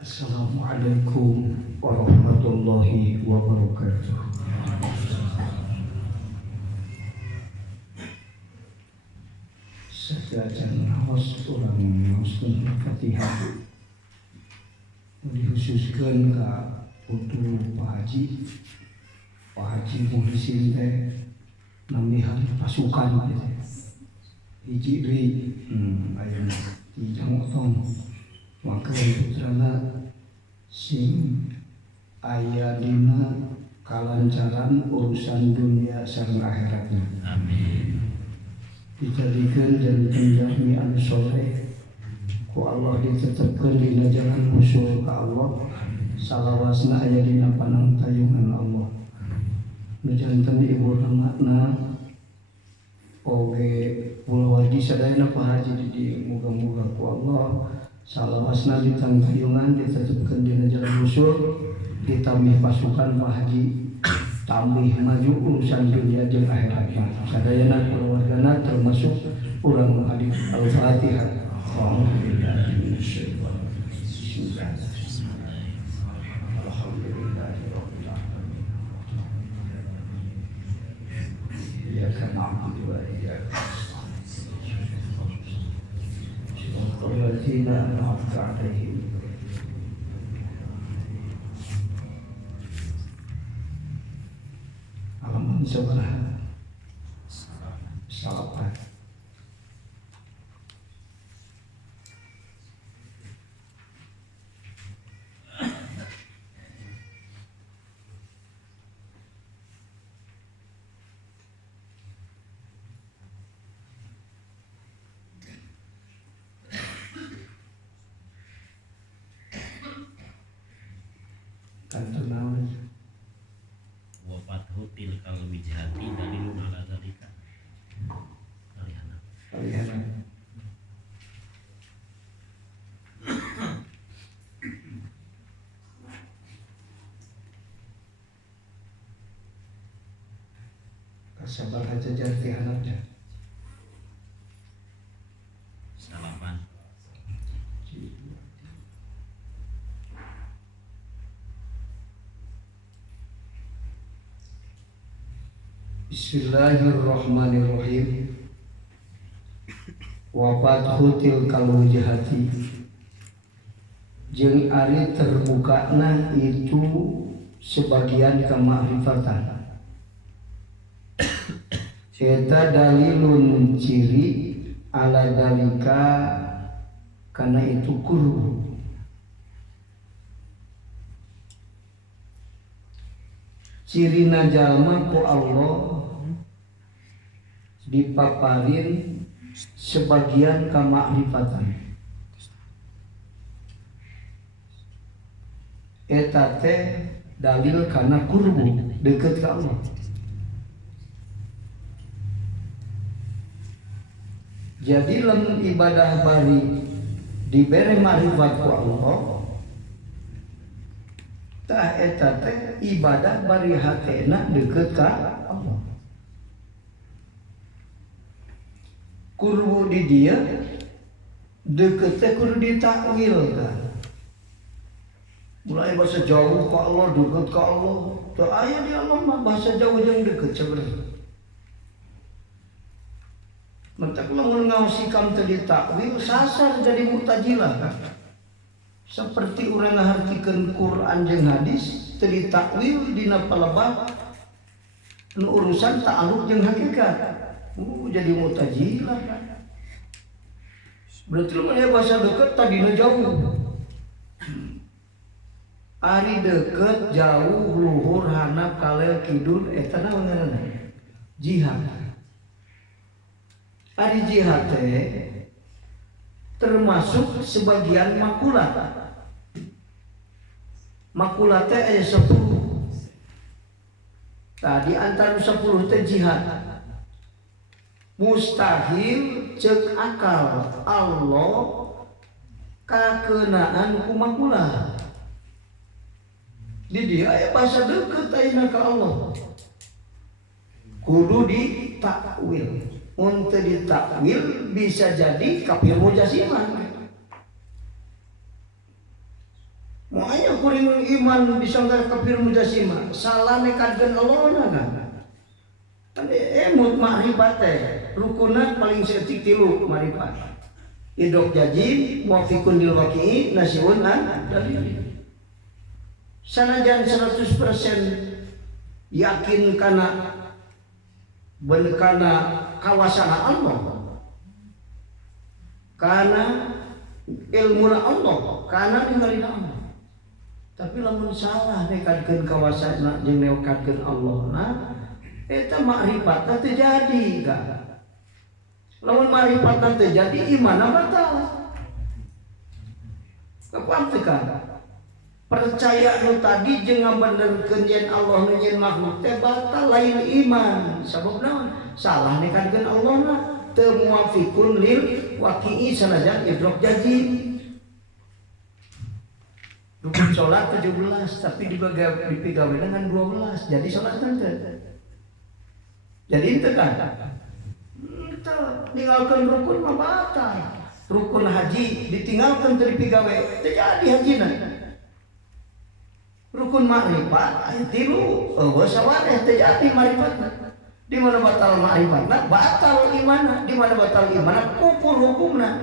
Assalamualaikum warahmatullahi wabarakatuh. Sejajan haus orang ngaoskeun Fatihah dikhususkeun ka untuk Pak Haji. Pak Haji Muhsin teh namihan pasukan hiji deui ayeuna di Jangotong. Maka putrana sing aya dina kalancaran urusan dunia sareng akhiratna. Amin. Dijadikeun janten jalmi anu soleh ku Allah, ditetepkeun dina jalan usul ka Allah, salawasna aya dina panangtayungan Allah. Nu janten ibu ramakna oge puluh-waji sadayana Pak Haji di muga-muga ku Allah salawasna ditangtayungan, ditetepkeun dina jalan usul, ditambih pasukan Pak Haji, tambih maju urusan dunia jeung akhiratna. Sadayana keluargana termasuk urang hadir Al-Fatihah. Alhamdulillahi minasyaitonir rajim. Alhamdulillahirabbil alamin. Iyyaka na'budu wa iyyaka nasta'in. Halaman seberapa? Salapan. Wafathu tilkal wijhati dalilun ala dzalika. Kalian sabar aja jadi anaknya. Salapan. Bismillahirrahmanirrahim. Wafathu tilkal wijhati, jeung ari terbukana itu sebagian kemakrifatan. Eta dalilun ciri ala dalika kana itu kurbu. Cirina jalma ku Allah dipaparin sebagian kemakrifatan. Eta teh dalil kana kurbu deket ka Allah. Jadi lamun ibadah bari dibere makrifat ku Allah, tah eta teh ibadah bari hatena deket ka Allah. Kurbu di dia deket teh kudu ditakwil kan. Mulai bahasa jauh ka Allah, deket ka Allah. Teu aya di Allah mah bahasa jauh jeung deket sebenarnya. Mentak lamun ngaosikam teu ditakwil sasar jadi Mu'tazilah kan. Seperti urang ngahartikeun Quran jeung hadis teu ditakwil dina palebah nu urusan ta'alluq jeung hakikat. Jadi Mu'tazilah kan. Berarti lamun aya bahasa deket tadina jauh. Ari deket jauh luhur handap kalel kidul eta naon ngaranna? Jihad. Ari jihad teh termasuk sebagian makulat. Makulat teh aya 10. Tadi antara 10 teh jihad. Mustahil cek akal Allah kakeunaan ku makulat. Di dia aya bahasa deket ayeuna ka Allah. Kudu ditakwil. Mun teu ditakwil bisa jadi kafir mujasimah. Makanya kuring iman bisa nggak kafir mujasima, salah nekadkeun Allah na. Kan emut makrifat teh, rukunna paling setik tilu makrifat. Idrok jajib, muafiqun lil waqi'i, nasiun an dalil. Sanajan 100% yakin kana bener kana kawasan Allah, kana ilmu Allah, kana ninggalin Allah. Tapi lamun salah nekadkeun kawasan jeung nekadkeun Allah na eta makrifat teh jadi ka. Lamun makrifat teh jadi iman batal. Kapantekan percaya nu tadi jeung ngabenerkeun yen Allah nu yen makhluk teh batal lain iman. Sabab naon? Salah nekadkeun Allah na teu muafiqun lil waqi'i sanajan idrok jajib. Rukun sholat 17 tapi dipigawe dengan 12 jadi sholat nanti. Jadi itu kan itu tinggalkan rukun mah batal. Rukun haji ditinggalkan dari pigawe jadi hajina. Rukun makrifat tilu sawareh terjadi makrifat. Di mana batal makrifat batal iman. Di mana batal iman kufur hukumna.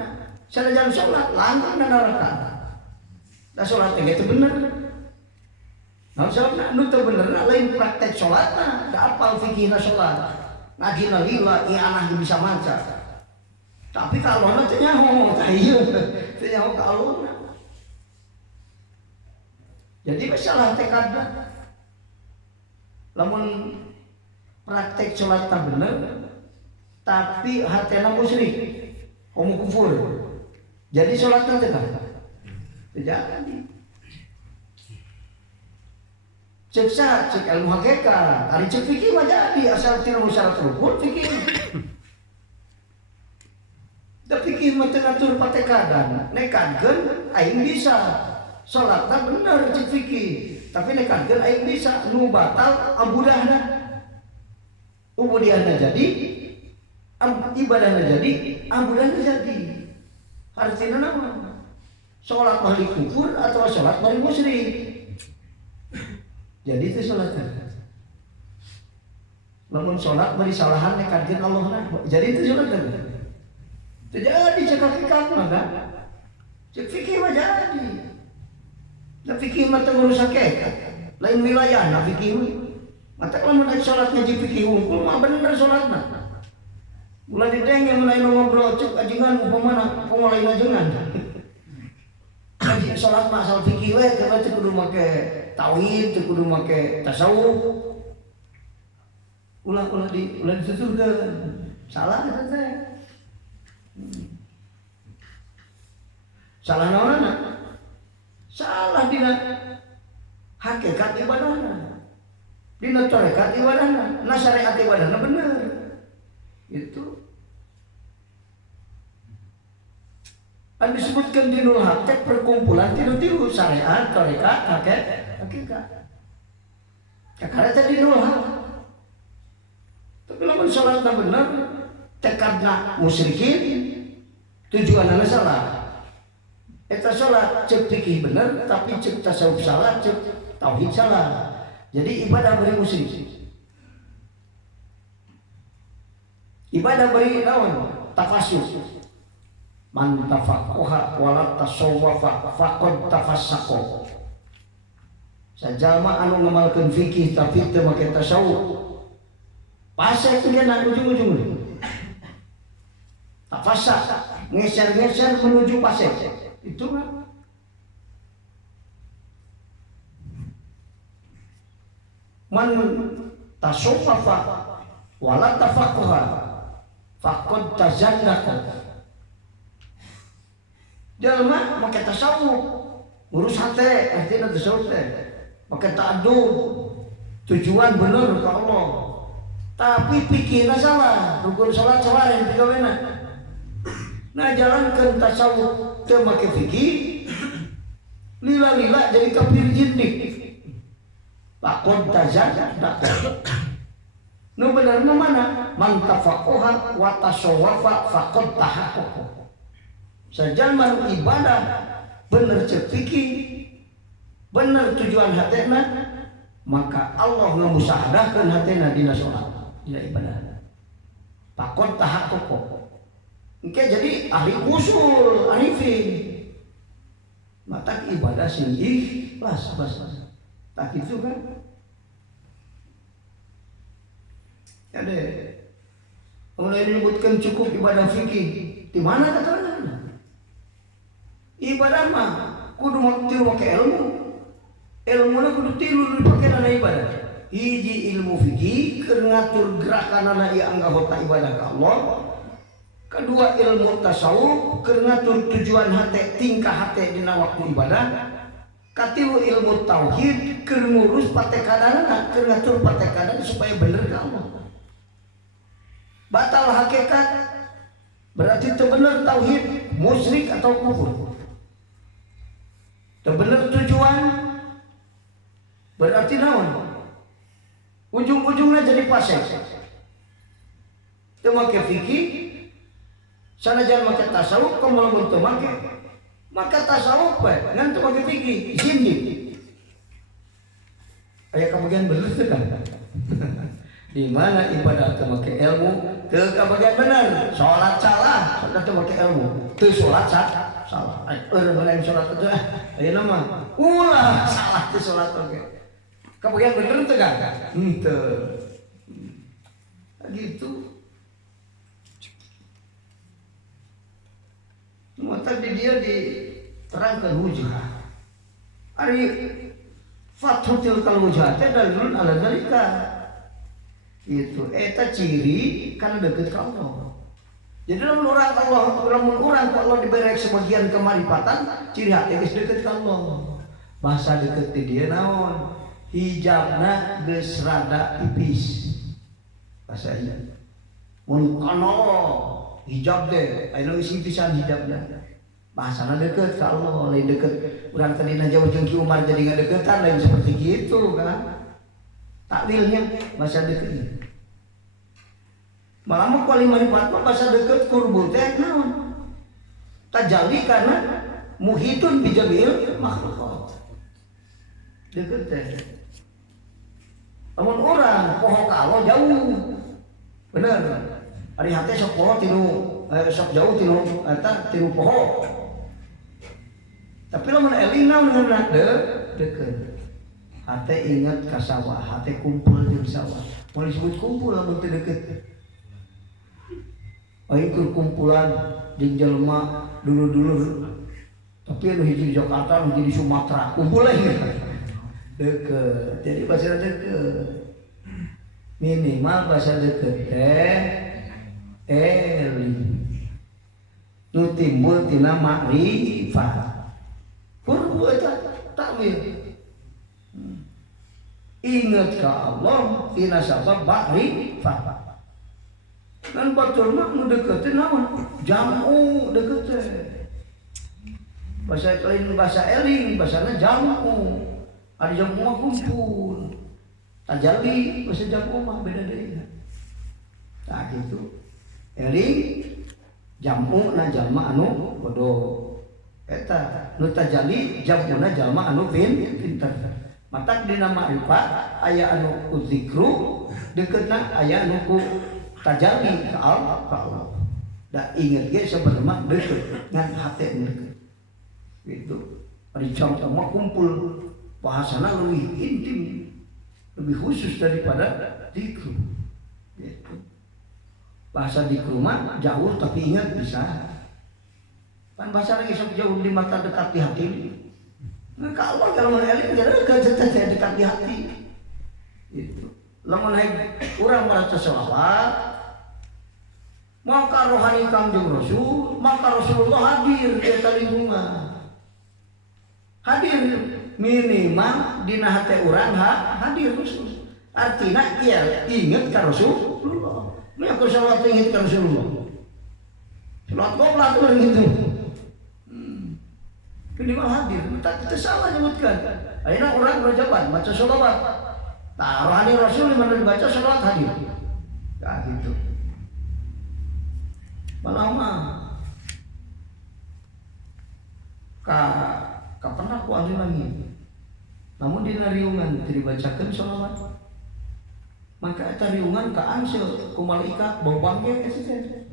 Sanajan sholat langgeng neraka. Nah sholat itu bener. Nah sholat nu teu bener lain praktek sholatna, da apal fikihna sholat. Ngajina lila i'anah bisa maca. Tapi kalau teh nyaho tah ieu, teu nyaho ka aluna. Jadi masalah tekadna. Lamun praktek sholatna bener, tapi hatena musyrik, homo kufur. Jadi sholatna teh jadi cek sah, cek ilmu hakikat, hari cek fikih mah jadi asal tidak syarat rukun fikih. Da fikih mah teu ngatur patekadan, nekadkeun aing bisa. Salatna bener cek fikih, tapi nekadkeun aing bisa nu batal abudahna. Ubudihna jadi, ibadahna jadi, abudahna jadi. Artinya naon? Sholat bari kufur atau sholat bari musyrik. Jadi itu sholatnya. Namun sholat bari salahan nekadkeun Allah na. Jadi itu sholatnya. Jadi cek hakikat mah kan. Cek fikih mah jadi. Da fikih mah teu ngurus hakikat. Lain wilayah na fikih. Mata lamun aya sholat ngaji fikih hungkul mah bener sholatna. Mulai didenge mulai ngobrol cuk ajengan upamana lain ajengan. Ngaji sholat mah asal fikih we karena teu kudu make tauhid, teu kudu make tasawuf. Ulah dituturkeun. Salah eta teh. Salah naonna? Salah dina hakikat ibadahna. Dina tarekat ibadahna, na syariat ibadahna bener. Itu an disebutkan di nul hak perkumpulan tilu-tilu syariat, tarekat, hakikat. Kakara tadi nul hak. Tapi lamun salatna bener, tekadna musyrikin, tujuanna salah. Eta salat cek fikih bener, tapi cek tasawuf salah, cek tauhid salah. Jadi ibadah beri musyrik. Ibadah beri naon? Tafasyuh. Man tafaqaha wala tasawwafa faqad tafassaqa. Sajalma anu ngamalkeun fikih tapi teu make tasawuf. Pasek geuna ujung-ujungna. Tafassak, ngeser-ngeser menuju pasek. Itu mah. Man tasawwafa wala tafaqaha faqad tazandaqa. Jalma make tasawuf ngurus hate artinya tasawuf teh make ta'addub tujuan bener ka Allah tapi pikirna salah rukun salat sawareh pigawena. Nah jalankeun tasawuf teu make fikih lila-lila jadi kafir jinnik laqad tazandaqa. Nu bener mah mana man tafaqaha wa tasawwafa faqad tahaqqaqa. Sajalma ibadah bener cek fikih bener tujuan hatena, maka Allah ngamusahadahkeun hatena dina salat dina ibadah. Pakon tahap pokok. Engke jadi ahli usul, arifin. Mata ibadah sing ikhlas bas. Tak itu kan. Ya deh. Mulai menyebutkan cukup ibadah fikih. Di mana katanya? Ibadah mah kudu tilu make ilmu. Ilmuna kudu tilu dipake dana ibadah. Hiji ilmu fikih keur ngatur gerakanana ieu anggota ibadah ka Allah. Kedua ilmu tasawuf keur ngatur tujuan hate tingkah hate dina waktu ibadah. Katilu ilmu tauhid keur ngurus patekanana, keur ngatur patekana supaya bener ka Allah. Batal hakikat berarti teu bener tauhid, musyrik atau kufur. Teu bener tujuan berarti naon? Ujung-ujungnya jadi fasik. Teu make fikih, sanajan make tasawuf kamu lamun teu make, maka tasawuf bae ngan teu make fikih, zindik. Aya kabagian bener teu kan? Di mana ibadah teu make ilmu, teu kabagian bener, salat salah, salat teu make ilmu, teu salat salah. Eureun lain salat teh ayeuna mah ulah salah teu salat oge. Kabagian bener teu kan? Henteu. Gitu. Tadi dia diterangkan hujah. Ari fathutil kal hujah teh dalilun ala zalika. Itu eta ciri kan deket ka Allah. Jadi lamun urang Allah diberi sebagian kemarifatan, ciri hati geus deket ka Allah. Bahasa deket di dia naon? Hijabna geus rada tipis. Bahasa ieu. Mun kana hijab teh aya nu isi pisan hijabna. Bahasana deket ka Allah, lain deket urang tadina jauh jeung Ki Umar jadi ngadeukeutan lain seperti gitu kan. Takwilnya bahasa deket. Malah mah kuali marifat mah bahasa deket kurbu teh naon? Tajalli karena muhitun bijabil makhluqat. Deket teh. Lamun urang poho ka Allah jauh. Bener. Ari hate sok poho tinu sok jauh tinu eta tinu poho. Tapi lamun eling naon ngaranna deket. Hate ingat ka sawah, hate kumpul jeung sawah. Mun disebut kumpul lamun teu deket. Keur kumpulan jeung jelema dulur-dulur. Tapi anu hiji di Jakarta, anu hiji di Sumatera, kumpul lagi. Deket. Jadi bahasa deket. Minimal bahasa deket teh nu timbul tina makrifat. Kurbu eta takwil. Ingat ka Allah tina sabab makrifat. Dan batur mah nu deket teh naon? Jamu deket teh. Bahasa lain bahasa eling, bahasana jamu. Ada jamu mah kumpul. Tajalli bahasa jamu mah beda deui. Tah gitu. Eling jamu na jalma anu bodoh. Eta nu tajalli jamuna jalma anu pinter. Matak dina ma'rifat aya anu ku zikru, deketna aya anu ku tajalli ka Allah. Da inget ge sabenerna deket ngan hate deket. Gitu. Ari jam mah kumpul bahasana lebih intim, lebih khusus daripada zikru. Gitu. Bahasa zikru mah jauh tapi ingat bisa. Kan bahasa lagi sok jauh di mata dekat di hati. Nah, kalau eling dekat di hati. Gitu. Lamun hayang urang maca shalawat, maka rohani Kangjeng Rasul, maka Rasulullah hadir di eta lingkungan. Hadir minimal dina hate urang hadir Rasul. Artina ieu inget ka Rasulullah. Meh ku shalawat inget ka Rasulullah. Shalawat goblok urang gitu. Minimal hadir, kita salah nyebutkan. Ayeuna urang rajaban baca shalawat. Tah rohani Rasul di mana dibaca shalawat hadir. Nah gitu. Malah mah ka pernah ku ahli lagi. namun dina riungan teu dibacakeun sholawat. Maka eta riungan kaanseu ku malaikat bau bangke eta.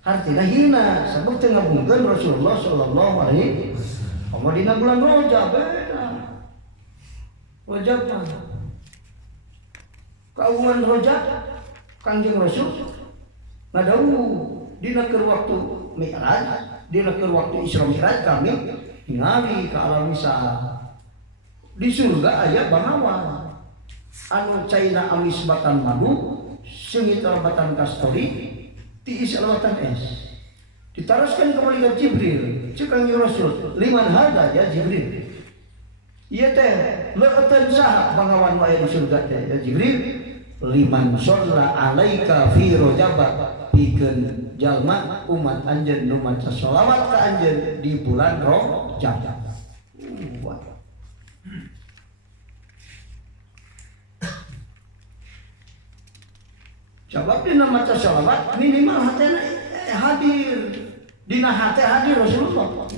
Hartina hina sabab teu ngabungkeun Rasulullah sallallahu alaihi wasallam. Dina bulan Rajab beda. Rajab mah kaungan Rajab Kangjeng Rasul ngadawuh dina keur waktu Mi'raj, dina keur waktu Isra Mi'raj kami ningali ka alam misal. Di surga aya bangawan anu caina amis batan madu, seungit batan kastori, tiis alawatan es. Ditaraskan ke malaikat Jibril, cek Kangjeng Rasul, liman hada ya Jibril. Ieu teh leueuteun saha bangawan aya di surga teh ya Jibril? Liman shalla alaika fi Rajab, pikeun jalma umat anjeun nu maca sholawat ka anjeun di bulan Rajab. Sebab dina maca sholawat minimal hatena hadir, dina hate hadir Rasulullah.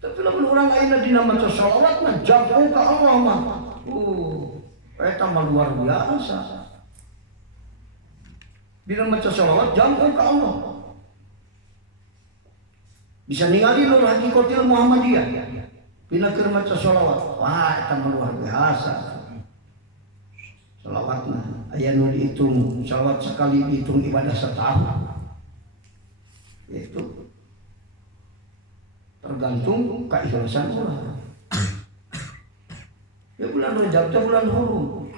Tapi lamun urang ayeuna dina maca sholawat mah jago ka Allah mah. Eta mah luar biasa. Dina maca sholawat jago ka Allah. Bisa ningali nur hakikatil Muhammadiyah. Dina keur maca sholawat, wah eta mah luar biasa. Sholawatna aya nu dihitung, sholawat sekali dihitung ibadah setahun. Itu tergantung keikhlasan orang. Ya bulan Rajab itu bulan hurum,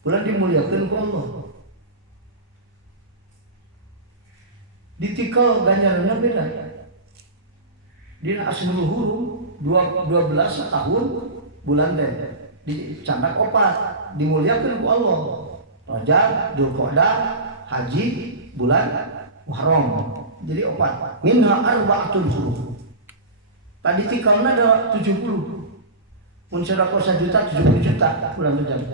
bulan dimuliakan ku Allah. Ditikal ganjaranna beda. Dina asrul hurum 12 tahun bulan teh dicandak opat. Dimuliakan ku Allah. Rajab, Dzulqa'dah, Haji, bulan Muharram. Jadi opat. Minha arba'atul hurum. Tadi tikalna ada 70. Mun sedekah 1 juta 70 juta bulan Rajab.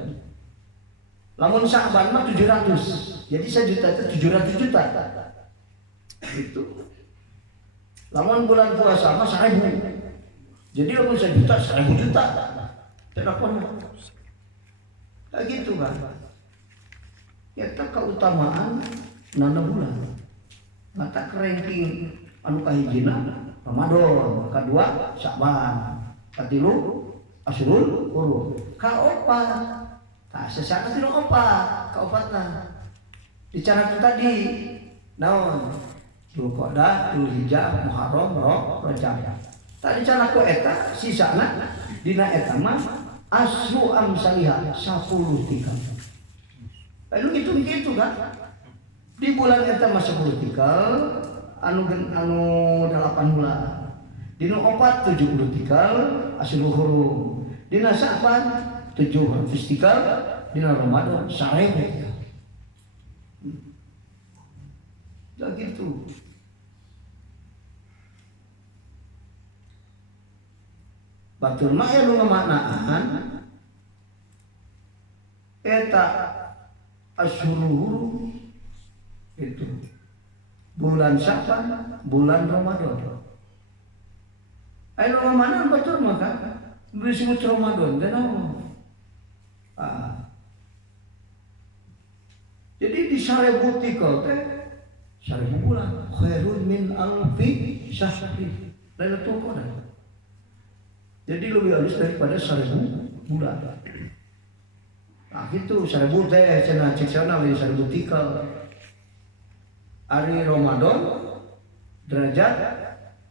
Lamun Sa'ban mah 700. Jadi 1 juta itu 700 juta. Itu. Lamun bulan puasa mah 1000. Jadi lamun 1 juta 1000 juta. Sedekahna. Kayak gitu kan. Eta keutamaan nana bulan. Mata ranking anu kahijina Ramadan, kadua Sa'ban, katilu Asyurul Hurum. Kaopat. Tah sesana tinu opat, kaopatna. Dicarat tadi naon? Dzulqa'dah, Dzulhijjah, Muharram, Rajab. Tadi cara ku eta sisana dina eta mah asru amsalihah 10 tikal. Lalu gitu kan. Di bulan eta mah 10 tikal, anu 8 bulan. Dina opat 70 tikal, asrul hurum. Dina Sa'ban 700 tikal, dina Ramadan 1000 tikal. Ya gitu. Batur mah anu ngamaknaan eta asyhurul itu bulan Sa'ban, bulan Ramadan. Anu ngamaknaan batur mah kan disebut Ramadan dan naon. Jadi di 1000 tikal teh 1000 bulan khairun min alfi syahri. Lailatul Qadar. Jadi lebih halus daripada 1000 bulan. Nah gitu 1000 teh cenah cek sana we 1000 tikal. Ari Ramadan derajat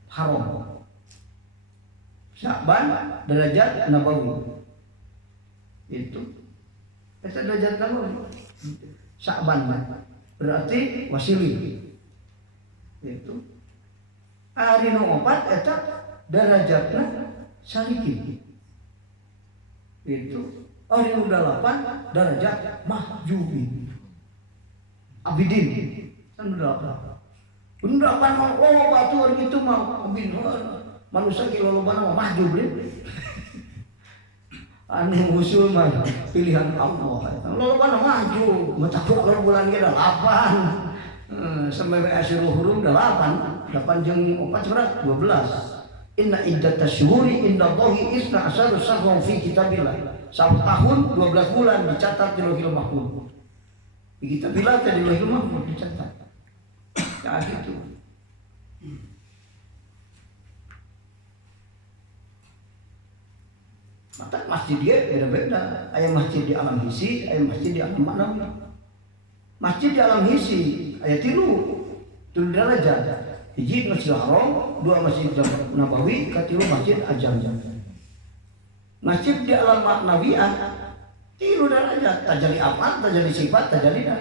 haram. Sa'ban derajat nabawi. Itu. Eta derajat nabawi. Sa'ban berarti wasili. Itu. Ari nu opat eta derajatna salikin. Itu hari nu 8 derajat mahjubi abidin kan 8 mah batur gitu mah abidin manusia ki lolobana mah mahjub anu usul mah pilihan Allah lolobana mahjub mah tapi kalau bulan ge 8 sampai asyurul hurum 8 jeung 4 berapa 12 Inna iddatash syuhuri indallahi 12 syahran fi kitabillah. 1 tahun 12 bulan dicatat di Lauhul Mahfuz. Di kitabillah di Lauhul Mahfuz dicatat. Ya gitu. Maka masjid dia beda-beda. Aya masjid di alam hisi, aya masjid di alam maknawi. Masjid di alam hisi aya 3 derajat. Hiji Masjidil Haram, 2 Masjid Nabawi, katilu Masjid Ajam. Masjid di alam maknawiyah 3 derajat, tajali apa, tajali sifat, tajali dah.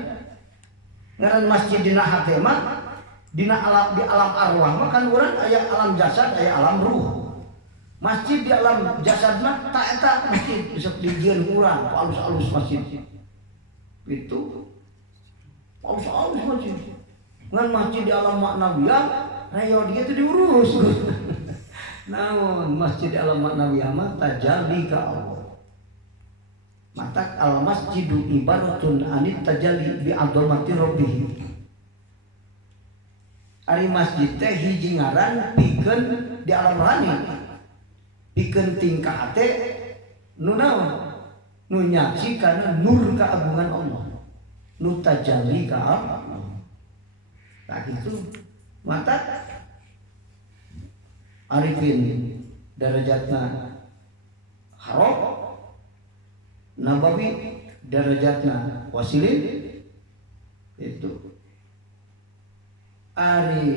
Ngaran masjid dina hate mah dina alam di alam arwah mah kan urang aya alam jasad, aya alam ruh. Masjid di alam jasad mah tak eta masjid bisa dijieun urang, alus-alus masjid. Itu alus-alus masjid. Ngan masjid di alam maknawiyah rayo dia itu diurus. Namun masjid di alam maknawiyah mah tajalli ka Allah. Mata al masjidu ibaratun anit tajalli bi azamati rabbih. Ari masjid teh hiji ngaran pikeun di alam rohani. Pikeun tingkah teh nu naon? Nu nyaksi kana nur keagungan Allah. Nu tajalli ka Allah. Tak itu mata arifin darajatna haram nabawi darajatna wasilin itu ari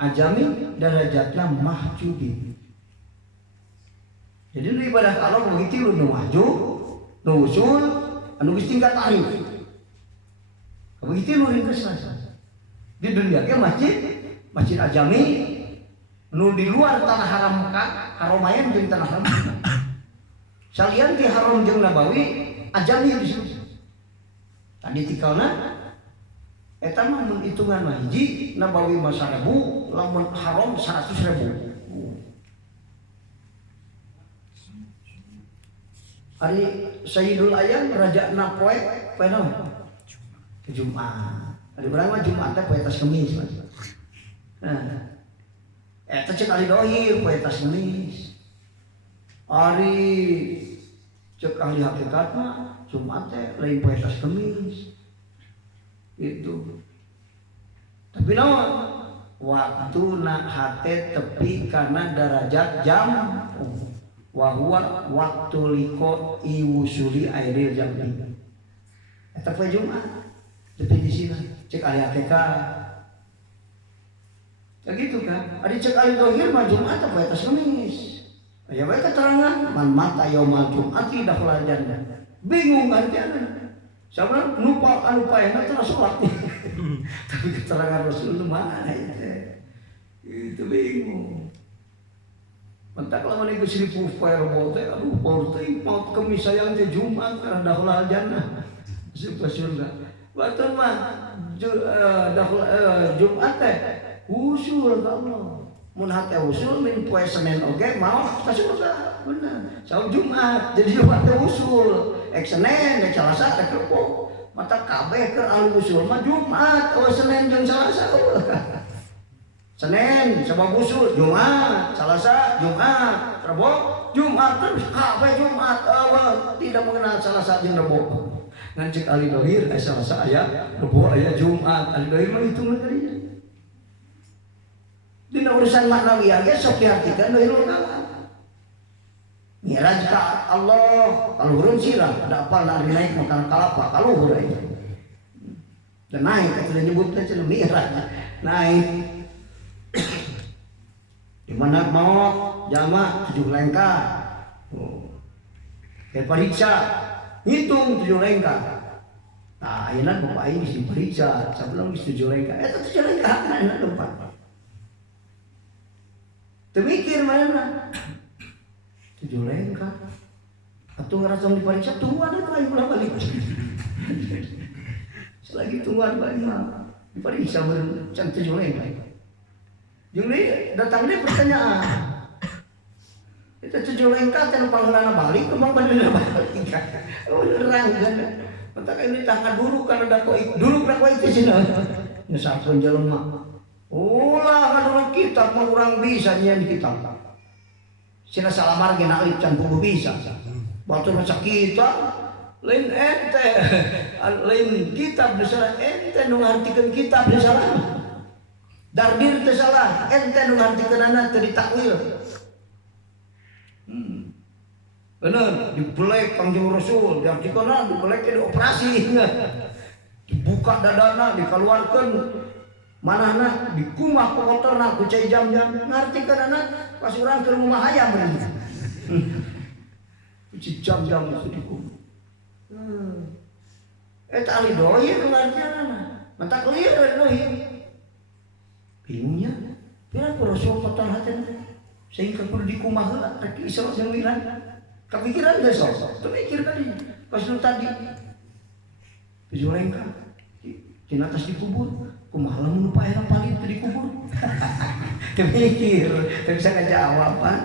ajami darajatna mahjubin. Jadi nu ibadah Allah begitu nu mahjub nu usul anu geus tingkat arif begitu nu ringkes di dunia ke masjid ajami nu di luar tanah haram haromayan jeung tanah haram salian di haram jeung nabawi ajami disebut tadi tikalna eta mah mun hitungan mah hiji nabawi mah 1000 lamun haram 100.000 hari Sayyidul Ayam raja na poe naon Jumat. Ada berang mah Jumat teh poe tas Kemis. Nah. Eta cek ahli dohir poe tas Kemis. Ari cek ahli hakikat mah Jumat teh lain poe tas Kemis. Itu. Tapi naon? Waktuna hate tepi karena derajat jam. Wa huwa waqtu liqa iwusuli airil jambi. Eta poe Jumat. Tapi di sini cek ahli hakikat. Ya gitu kan. Ada cek ahli dohir mah Jumat apa atas Kemis. Ya bae keterangan man mata yaumal jumati dakhala jannah. Bingung artinya. Sabra lupa anu paena teh salat. Tapi keterangan Rasul itu mana itu? Itu bingung. Mentak lawan ieu seribu poe rebo teh aduh poe teh mau Kemis sayang teh Jumat karena dakhala jannah. Supaya surga. Waktu mah Jumat teh usul ka Allah. Mun hate usul min poe Senin oge mau ka surga. Bener. Saum Jumat jadi Jumat teh usul. Senin, Selasa, Rebo. Mata kabeh keur ahli usul mah Jumat, Senin jeung Selasa. Senin sabab usul Jumat, Selasa Jumat, Rebo Jumat terus kabeh Jumat. Tidak mengenal Selasa jeung Rebo. Ngan cek ahli dohir Selasa aya Rebo aya Jumat. Ahli dohir mah hitung tadinya. Dina urusan maknawi ge sok diartikeun dohirul kalam. Miraj ka Allah kaluhurun sirah ada apa nari naik makan kalapa kaluhur itu. Dan naik kita nyebutnya cenah miraj naik. Di mana mau jama 7 lengkah. Kayak periksa hitung 7 lengkah. Nah, ayeuna bapak aing geus diperiksa, sabelum geus 7 lengkah. Eta 7 lengkah ayeuna tempat. Teu mikir mana. 7 lengkah. Atuh ngarasong diperiksa tungguan itu aing ulah balik. Selagi tungguan balik mah diperiksa meureun can 7 lengkah. Jeung deui datang deui pertanyaan. Itu 7 lengkah teh pangheulana balik, kemang beneuna balik. Urang kan. Mentak ini tak dulu karena dako dulu dako itu cenah. Nya sakeun jelema. Ulah kadang kitab mah urang bisa nyian kitab. Sina salamar ge naib can kudu bisa. Batu masa kita lain ente lain kitab disalah ente nu ngartikeun kitab disalah. Dardir teu salah ente nu ngartikeunana teu ditakwil. Bener, dibelek Kangjeng Rasul, diartikeunna dibelek ke dioperasi. Dibuka dadana, dikeluarkeun manahna, dikumah ku kotorna ku cai jam-jam, ngartikeunana pas urang keur rumah hayam bener. Ku jam-jam itu dikumah. Eta ali doi ngartikeunana. Mata clear doi. Bingungnya, pira Rasul kotor hatena. Sehingga kudu dikumah heula rek isra jeung mi'raj. Kepikiran gak sok? Terpikir tadi pas lu tadi Zulengka di atas dikubur kumaha lamun lupa yang paling itu dikubur. Terpikir tak bisa ngejawab Pak.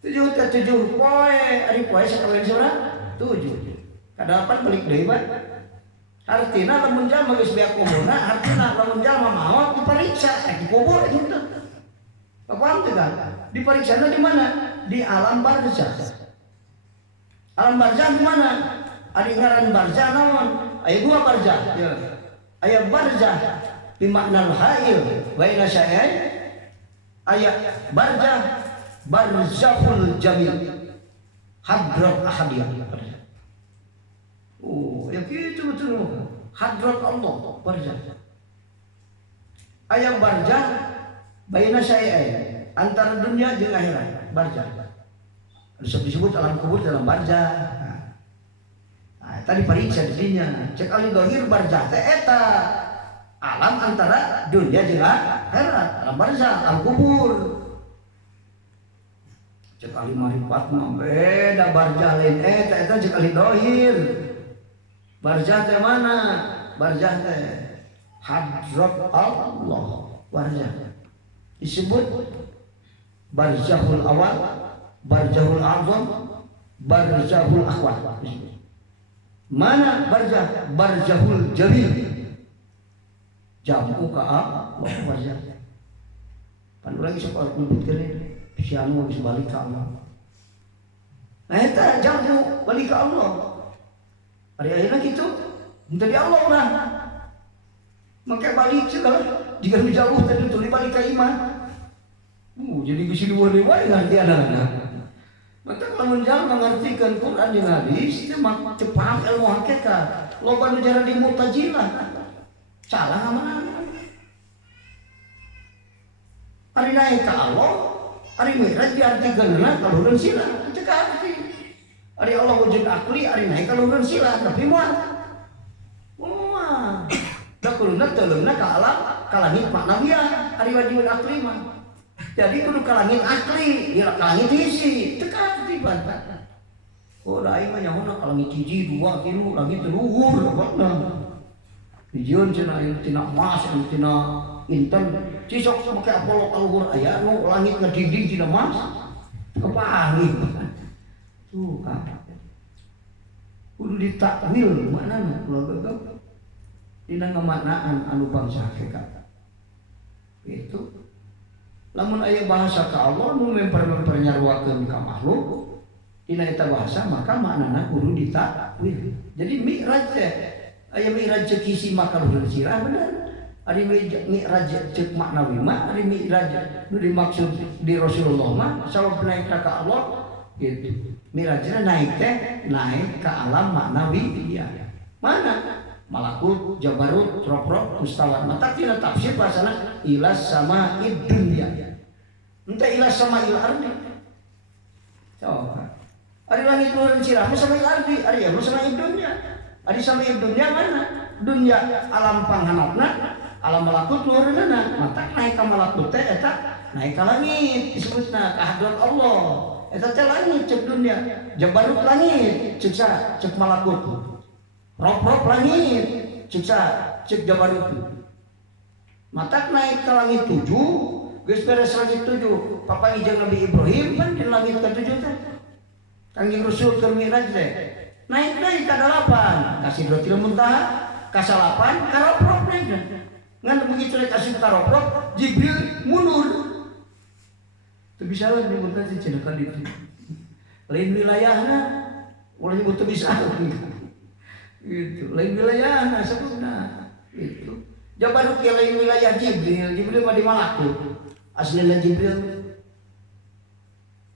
7 poe ari poe sakawin surah 7 kadapan balik deui Pak. Artina lamun jalma geus beak kuburna artina lamun jalma maot dipariksa dikubur gitu. Paham teu kan? Dipariksa di mana? Di alam barzah. Alam barzah di mana? Ada ngaran barzah naon? Aya 2 barzah. Ya. Aya barzah bi makna al-hail baina syai'ain. Aya barzah barzahul jamil. Hadrat ahadiyah. Oh, ya gitu betul. Hadrat Allah barzah. Aya barzah baina syai'ain. Antara dunia jeung akhirat, barzah. Disebut alam kubur dalam barzah. Nah, tadi pariksa dinya. Cek ali dohir barzah teh eta alam antara dunia jeung akhirat, alam barzah, alam kubur. Cek ali marifat mah beda barzah lain eta cek ali dohir. Barzah teh mana? Barzah teh hadrat Allah, barzah. Disebut barzahul awal, barzahul azam, barzahul akhwat. Mana barzah? Barzahul jamil. Jamu ka Allah barzah. Pan lagi sok nyebutkeun si anu geus balik ka Allah. Nah eta jamu balik ka Allah. Ari ayeuna kitu, henteu di Allah urang. Make balik segala jika jauh tadi tuluy balik ka iman. Jadi geus diluar-luar ngarti anak-anak. Maka kalau menjal mengartikan Quran jeung hadis teh mah cepat ilmu hakikat. Loba nu cara di Mu'tazilah. Salah mana? Ari naik ka Allah, ari mi'raj diartikeunna kaluhurun sila. Cek arti. Ari Allah wujud akli, ari naik kaluhurun sila, tapi moal. Moal. Da kuluna teuleungna ka alam, ka langit maknawiyah, ari wajibun akli mah. Jadi kudu ka langit akli, dia ka langit hiji, teu kaartipan. Oh lain mah nyaho ka langit hiji 2 kilu, langit luhur pokona. Hijieun cenah tina emas, tina inten, cisok make Apollo ka luhur aya nu langit ngedinding tina emas. Kepahi. Tuh kan. Kudu ditakwil maknana kudu dina ngamaknaan anu bangsa hakikat. Itu lamun aya bahasa ka Allah nu mempernyarwakeun ka makhluk dina eta bahasa maka maknana kudu ditakwil. Jadi mi'raj teh aya mi'raj ceuk hiji maka luhur sirah bener. Ari mi'raj ceuk maknawi mah ari mi'raj nu dimaksud di Rasulullah mah sabab naik ka Allah gitu. Mi'rajna naik teh naik ka alam maknawi dia. Mana? Malakut, Jabarut, Rob, Mustawat. Mata tina tafsir bahasana ilas sama dunya. Ente ilas sama il ardi. Coba. Ari langit luhur sirah sama il ardi, ari ya sama dunya. Ari sama dunya mana? Dunya alam panghanapna, alam malakut luhurna. Mata naik ka malakut teh eta naik ka langit disebutna ka hadrat Allah. Eta teh langit cek dunya. Jabarut langit cek sa cek malakut. Rob langit cek Jabarut. Matak naik ke langit 7, geus beres langit 7. Papa ijeng Nabi Ibrahim kan di langit ke 7 teh. Kangjeng Rasul keur mi'raj teh. Naik deui ka 8, ka Sidratil Muntaha. kasalapan karoprok ngan begitu rek asup karoprok Jibril mundur teu bisa lah nyebutkan si cenah kali itu lain wilayahna mulai nyebut teu bisa gitu lain wilayahna sebutna itu jaban kieu lain wilayah Jibril mah di Malaku aslinya Jibril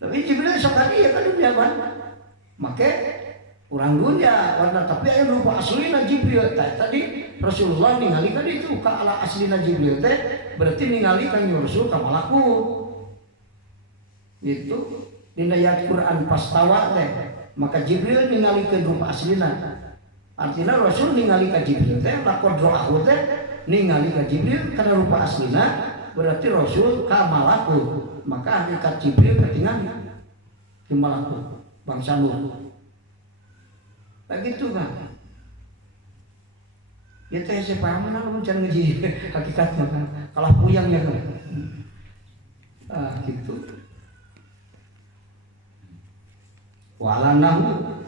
tapi Jibril sok hadiah ka dunia ban make urang dunia warna tapi aya rupa aslina Jibril tadi Rasulullah ningali ka ditu ka ala aslina Jibril teh berarti ningali Kang Rasul ka Malaku itu dina ayat Quran pastawa teh maka Jibril ningali ke rupa aslina artinya Rasul ningali ka Jibril teh lakon ro'ahu teh ningali ka Jibril kana rupa aslina berarti Rasul ka Malaku maka hakikat Jibril ketinggalan di Malaku bangsa Nuh begitu kan ya teh saya paham lah lu jangan ngaji hakikatnya kan kalah puyangnya kan gitu walanahu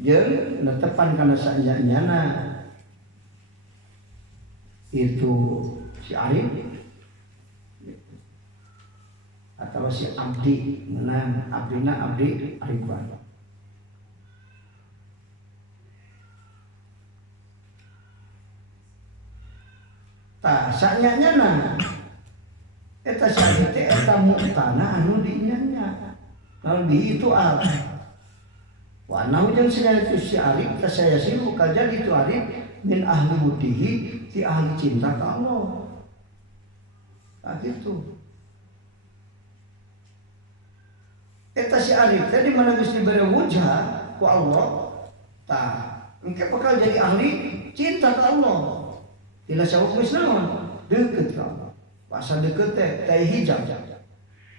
jeung netepan kana saenyana itu si Arif atau si Abdi menang Abdina Abdi Arifan tah sanyanyana eta saeutik eta mu'tana anu dinyanya nabi itu Allah wa nahu jeung sia itu si Arif ka saya silu kaja itu Arif min ahli budihi ti ahli cinta ka Allah gitu eta si Arif tadi mana geus dibere wujud ku Allah tah engke bakal jadi ahli cinta ka Allah dina sawuk geus naon deukeut ka Allah pasal deukeut teh hijab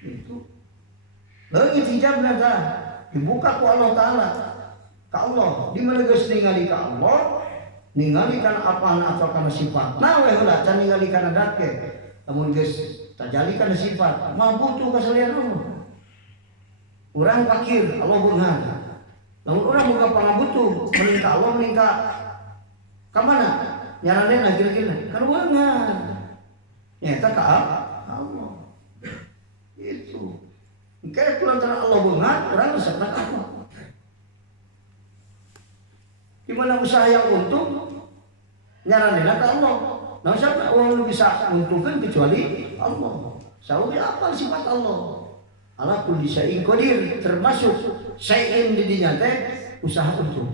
itu leungit hijabna tah dibuka ku Allah taala ka Allah di mana geus ningali ka Allah ningali kana apana atau kana sifat nah we heula can ningali kana dake lamun geus tajali kana sifat mah butuh kasalian Allah urang fakir Allah beunghar lamun urang boga pangabutuh mending ka Allah mending ka mana nyaranena kira-kira kana beunghar nyaeta ka Allah itu engke kulantaran Allah beunghar urang resepna ka Allah di mana usaha yang untung nyaranena ka Allah nah siapa orang bisa untungkan kecuali Allah sauri apa sifat Allah ala kulli syai'in qadir termasuk syai'in di dinya teh usaha untung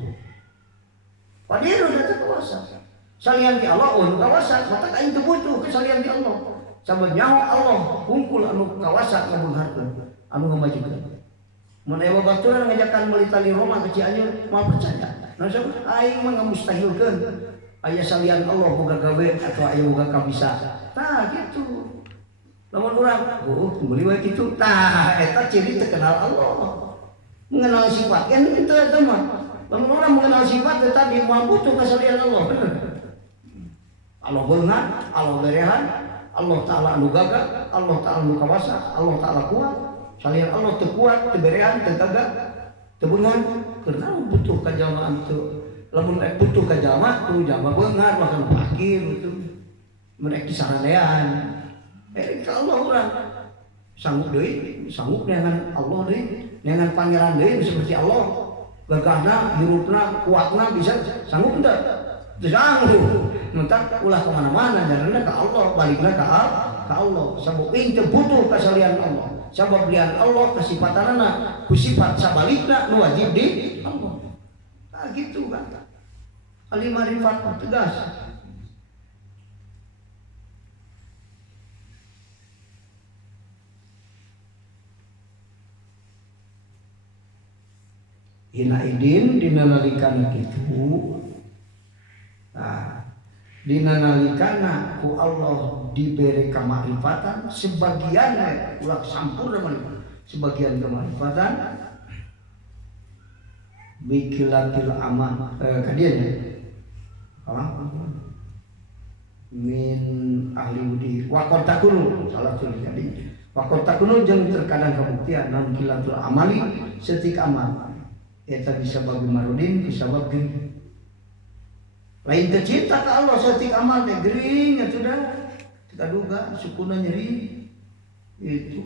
qadir udah kuasa salian di Allah anu kawasa mata aing teu butuh kesalian di Allah sabab nyawa Allah hungkul anu kawasa ngabeungharkeun anu ngamajukeun mun aya babaturan ngajakan meuli tali Roma ke Cianjur moal percaya nah sabab aing mah mustahilkeun aya salian Allah boga gawe atau aya boga kabisa tah gitu lamun urang meuli we kitu tah eta ciri terkenal Allah mengenal sifat kan itu eta mah lamun urang mengenal sifat tadi moal butuh kasalian Allah bener Allah beunghar Allah berehan Allah taala anu gagah Allah taala anu kawasa Allah taala kuat salian Allah teu kuat teu berehan teu gagah teu beunghar keurna butuh ka jalma teu lamun butuh ka jalma tu jalma beunghar makan fakir itu mereka kisaranean ka Allah urang sanggup deui sanggup dengan Allah deui dengan pangeran deui seperti Allah gagahna hirupna kuatna bisa sanggup teu sanggup mentak ulah kemana-mana jalannya ke Allah baliknya ke Allah sabab itu butuh kesalian Allah sabab lian Allah kesifatanana ku sifat sabalikna nu wajib di Allah nah gitu kan kali marifat tegas hina idin dinanalikan kitu nah dina nalikana ku Allah diberi kemarifatan sebagian ulah sampurna sebagian kemarifatan bikilatil amal kadieu apa min ahli budi wa qatakunu salah tulis tadi wa qatakunu jeung terkadang kabuktian naon kilatul amali setik amal eta bisa bagi marudin bisa bagi Lain tercinta ke Allah setik amal teh gering ya sudah. Kita duga sukuna nyeri itu.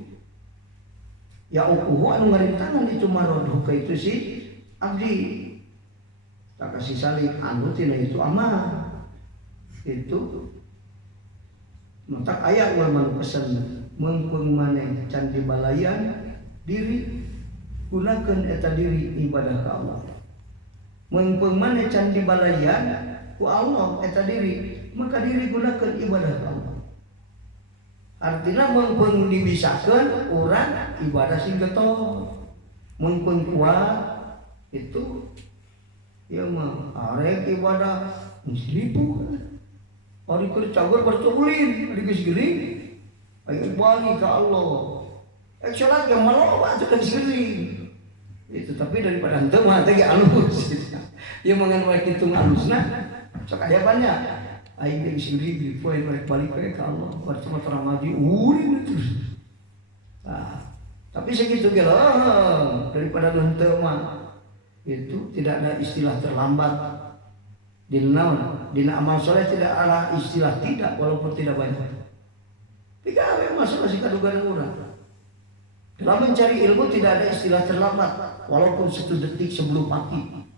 Ya ukuhu anu ngarintangan itu maroduh ka itu si abdi. Tak kasih salib anu tina itu amal. Itu mata ayat ulah manu pesan mengkeung maneh can dibalayan diri gunakeun eta diri ibadah ka Allah. Mengkeung maneh can dibalayan ku Allah eta diri maka diri gunakeun ibadah ka Allah. Artinya mengkeung dibisakeun urang ibadah sing getol. Mengkeung kuat itu ya mah arek ibadah muslipu. Ari keur cager berculin, ari geus geuring. Aya balik ka Allah. Salat ge maloba atuh geus geuring. Itu tapi daripada henteu mah teh ge alus. Ieu mangan wae kitu alusna. Sok aya banyak. Aing geus geuring di poe balik we ka Allah. Percuma terang ngaji urin terus. Nah, tapi segitu ge daripada henteu mah itu tidak ada istilah terlambat. Dina amal soleh tidak ada istilah tidak walaupun tidak banyak. Tiga masuk masih kadugan orang. Dalam mencari ilmu tidak ada istilah terlambat walaupun 1 detik sebelum pagi.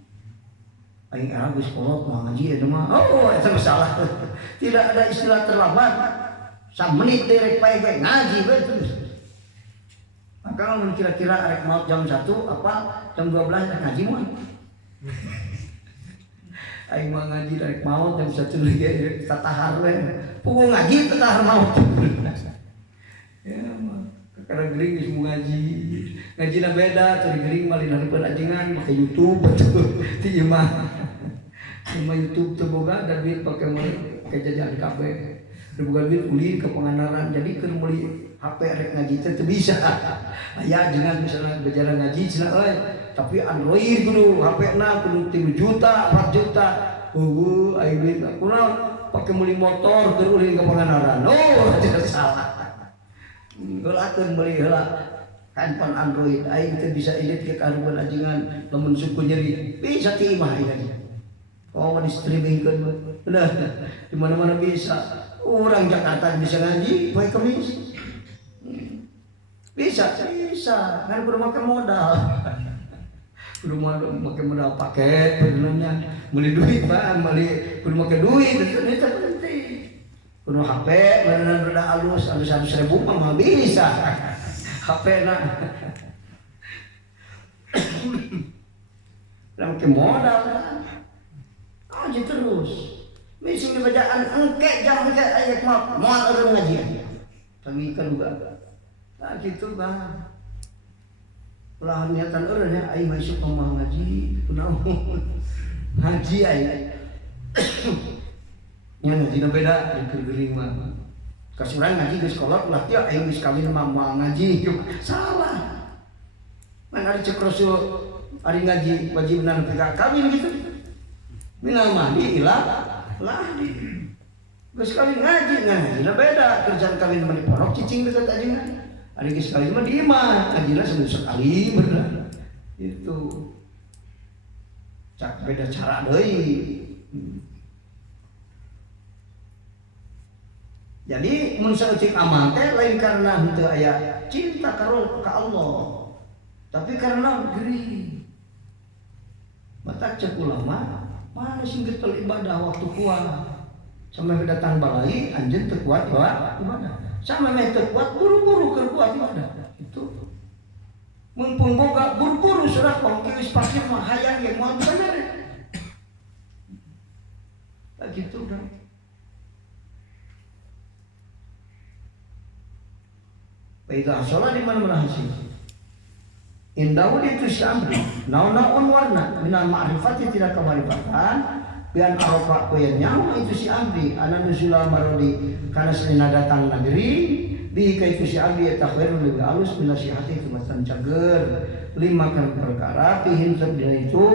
Aing arah geus kolot mah ngaji eta mah. Oh, eta masalah. Tidak ada istilah terlambat. 1 menit derek pae ngaji bae terus. Maka mun kira-kira arek maot jam 1 apa jam 12 ngaji mah. Aing mah ngaji dari maut jam 1 lagi tatahar we. Pukul ngaji tatahar maut. Ya mah kakara geuring geus mau ngaji. Ngajina beda teu geuring malih hareupeun ajengan make YouTube betul. Ti imah. Cuma YouTube teu boga da duit pake meuli kejajan kabeh. Teu boga duit ulin ke pangandaran jadi keur meuli HP rek ngaji teh bisa. Aya ajengan misalnya gejala ngaji cenah euy. Tapi Android kudu HP-na kudu 3 juta, 4 juta. Aing duit kunaon pake meuli motor keur ulin ka Pangandaran. Oh, tidak salah. Geulakeun meuli heula handphone Android aing teh bisa edit ke karuban ajengan lamun suku nyeri. Bisa ti imah aing. Oh, di streamingkeun. Bener. Di mana-mana bisa. Orang Jakarta bisa ngaji poe Kamis. Bisa. Kan kudu make modal. Kudu make modal paket benernya beli duit Pak, kudu make duit itu penting. Kudu HP beneran rada alus 100.000 mah bisa. HP-na. Make modal kan. Aja terus. Misi bacaan engke jam engke ayat mah moal eureun ngaji. Pangikeun juga. Nah gitu Bang. Ulah niatan eureun ya aing mah isuk mau ngaji, kunaon. Ngaji aing. Nya ngajina beda keur geuring mah. Kasuran ngaji geus kolot ulah teu aing geus kawin mah moal ngaji. Salah. Man ari cek rasul ari ngaji wajibna nepi ka kawin gitu. Minal mahdi ila lahdi. Geus kawin ngaji ngajina beda kerjaan kawin mah di pondok cicing dekat ajengan. Ari geus kawin mah di imah, ngajina sekali bener. Itu cak beda cara deui. Jadi mun saeutik amal teh lain karena henteu aya cinta ka Allah. Tapi karena geuring. Mata cek ulama, mana sing getol ibadah waktu kuat. Sampai datang balai anjeun teu kuat ibadah. Sama meh teu kuat buru-buru keur kuat ibadah. Itu mumpung boga buru-buru sudah kok geus pasti mah hayang ge moal bener. Tak gitu dah. Baiklah, sholat di mana-mana hasil. Indahu itu syamri, naon-naon warna, minal ma'rifati tidak kemarifatan, bian arofa koyen nyawa itu si amri, anak nuzula marodi, karena selina datang negeri, bihi itu si amri takhirun lebih halus minasihati kemasan cager, 5 kan perkara, pihin sebdina itu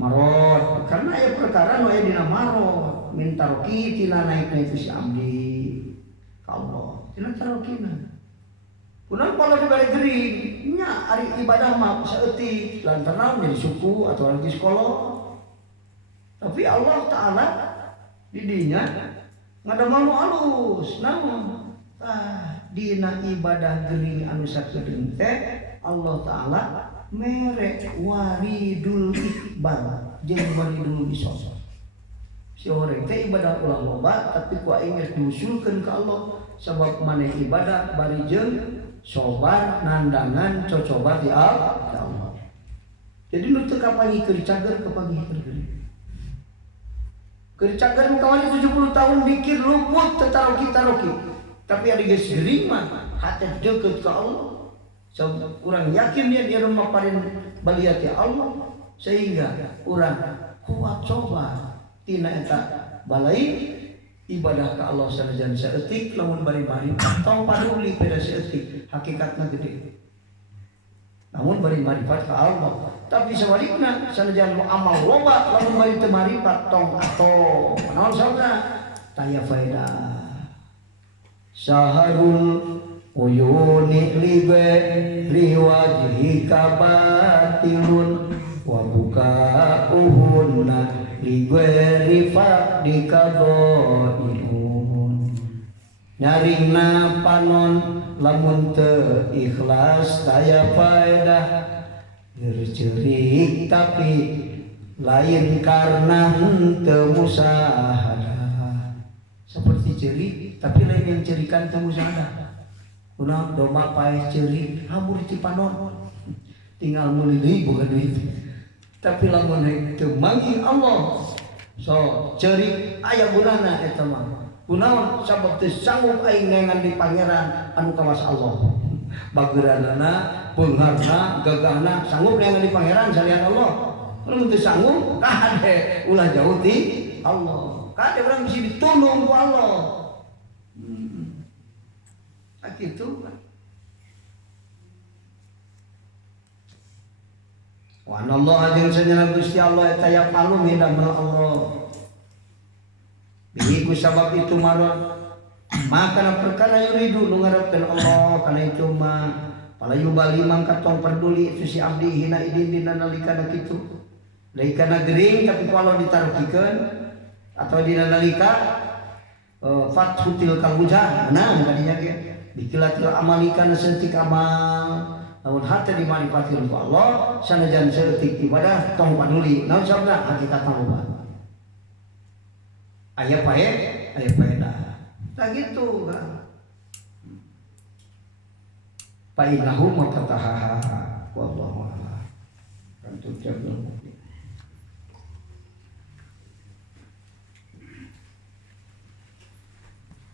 marot, karena ya perkara noya dina marot, minta roki tina naiknya itu si amri, Allah, tina tarokina. Kunaon kalau dibalik gering, nya ari ibadah mah saeutik lantaran jadi suku atau lagi sekolah. Tapi Allah Ta'ala didinya ngadamel nu alus naon dina ibadah geuning anu sakedeung teh Allah taala mere waridul iqbal jeung waridul isosor. Si orang teh ibadah ulah loba tapi ku aing geus diusulkeun ka Allah sabab maneh ibadah bari jeung sobar nandangan cocoba di Allah. Jadi nu teu kapagi keur cager kapagi keur geuning. Keur cager nu kawani 70 tahun mikir luput teu taroki. Tapi ari geus geuring mah hate deukeut ka Allah. Sabab urang yakin dia rumah paring baliat ti Allah sehingga urang kuat coba tina eta balai ibadah ka Allah sanajan saeutik lamun bari tong paduli pada saeutik hakikatna gede. Namun bari marifat ka Allah. Tapi sawalikna sanajan amal loba lamun bari teu marifat tong ato. Naon sabna? Taya faedah. Saharul uyuni libe liwajhika batilun wa buka uhunna ligweri fadika doinun. Nyaringna panon lamun teu ikhlas taya faedah cerik tapi lain karena teu musahadah. Seperti cerik tapi lain yang cerikan teu musahadah. Kuna domba paes cerik hamur ti panon tinggal meuli deui boga duit. Tapi lamun teu manggih Allah so cerik aya gunana eta mah. Kunaon sabab teu sanggup aing nengan di pangeran anu kawas Allah. Bageuranana, beungarna, gagahna sanggup nengan di pangeran salian Allah. Mun teu sanggup kade ulah jauh ti Allah. Kade urang bisi ditulung ku Allah. Gitu. Wa anallahu ajeng sanjana Gusti Allah eta ya palu midamel Allah. Bihi ku sabab itu maron maka perkara yuridu nu ngarepkeun Allah kana itu mah palayu bali mangka tong peduli itu si abdi hina idin dina nalikana kitu. Nalikana gering tapi kalau ditarukikeun atau dina nalika fathutil kalbuja nah kadinya ge dikilatil amalika setik amal namun hati dimanfaatkan ku Allah sanajan setik ibadah tong paduli naon sabna hakikatna loba aya paedah tah gitu kan fa innahum maqataha wallahu a'lam.